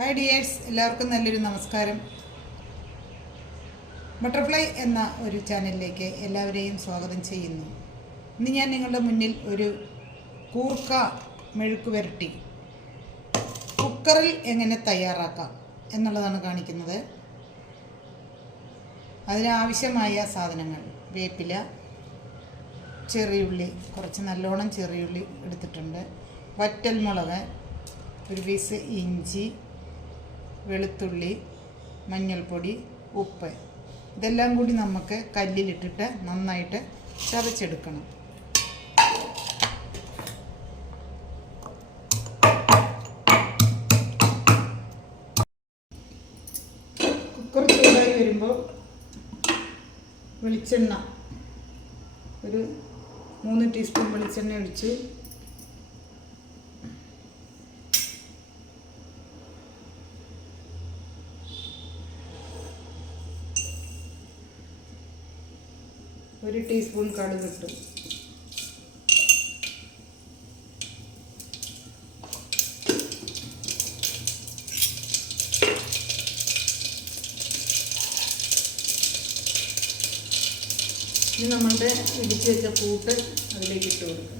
Hi dears, എല്ലാവർക്കും നല്ലൊരു നമസ്കാരം. ബട്ടർഫ്ലൈ എന്ന ഒരു ചാനലിലേക്ക് എല്ലാവരെയും സ്വാഗതം ചെയ്യുന്നു. ഇന്ന് ഞാൻ നിങ്ങളുടെ മുന്നിൽ ഒരു കൂർക്ക മെഴുക്ക് വരട്ടി കുക്കറിൽ എങ്ങനെ തയ്യാറാക്കാം എന്നുള്ളതാണ് കാണിക്കുന്നത്. അതിനാവശ്യമായ സാധനങ്ങൾ: വേപ്പില, ചെറിയുള്ളി, കുറച്ച് നല്ലോണം ചെറിയുള്ളി എടുത്തിട്ടുണ്ട്, വറ്റൽമുളക്, ഒരു പീസ് ഇഞ്ചി, വെളുത്തുള്ളി, മഞ്ഞൾപ്പൊടി, ഉപ്പ്. ഇതെല്ലാം കൂടി നമുക്ക് കല്ലിലിട്ടിട്ട് നന്നായിട്ട് ചതച്ചെടുക്കണം. കുക്കർ ചൂടായി വരുമ്പോൾ വെളിച്ചെണ്ണ, ഒരു 3 ടീസ്പൂൺ വെളിച്ചെണ്ണ ഒഴിച്ച് ഒരു ടീസ്പൂൺ കടുക് ഇട്ടു. ഇനി നമ്മളുടെ ഇടിച്ച് വെച്ച കൂട്ട് അതിലേക്ക് ഇട്ട് കൊടുക്കണം.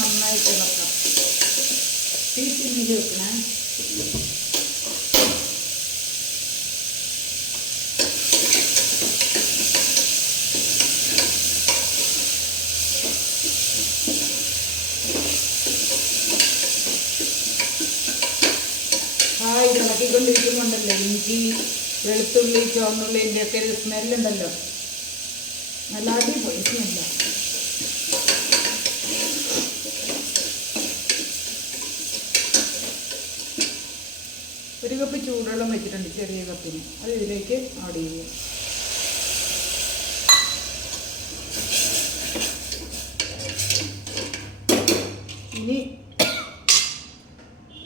നന്നായിട്ട് ഇളക്കാം. തീ സിമ്മിൽ വെക്കണേ. ഇത് ഇളക്കിക്കൊണ്ടിരിക്കുന്നുണ്ടല്ലോ ഇഞ്ചി, വെളുത്തുള്ളി, ചുവന്നുള്ളിൻ്റെ ഒക്കെ ഒരു സ്മെല്ലുണ്ടല്ലോ, നല്ല അടിപൊളി സ്മെല്ല. ഒരു കപ്പ് ചൂടുവെള്ളം വെച്ചിട്ടുണ്ട്, ചെറിയ കപ്പിന്. അത് ഇതിലേക്ക് ആഡ് ചെയ്യും. ഇനി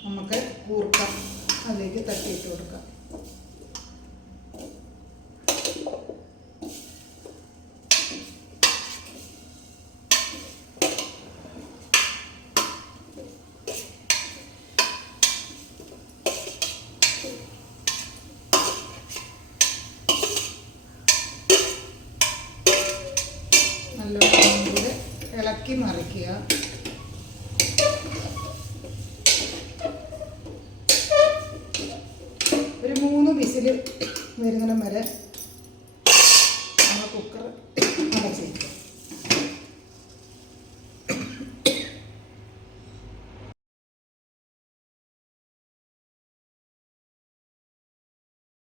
നമുക്ക് കൂർക്ക അതിലേക്ക് തട്ടിയിട്ട് കൊടുക്കാം. നല്ലോണം കൂടെ ഇളക്കി മറിക്കുക. ഒരു 3 വിസിൽ വരുന്നിടം വരെ നമ്മൾ കുക്കർ അടച്ചിരിക്കുക.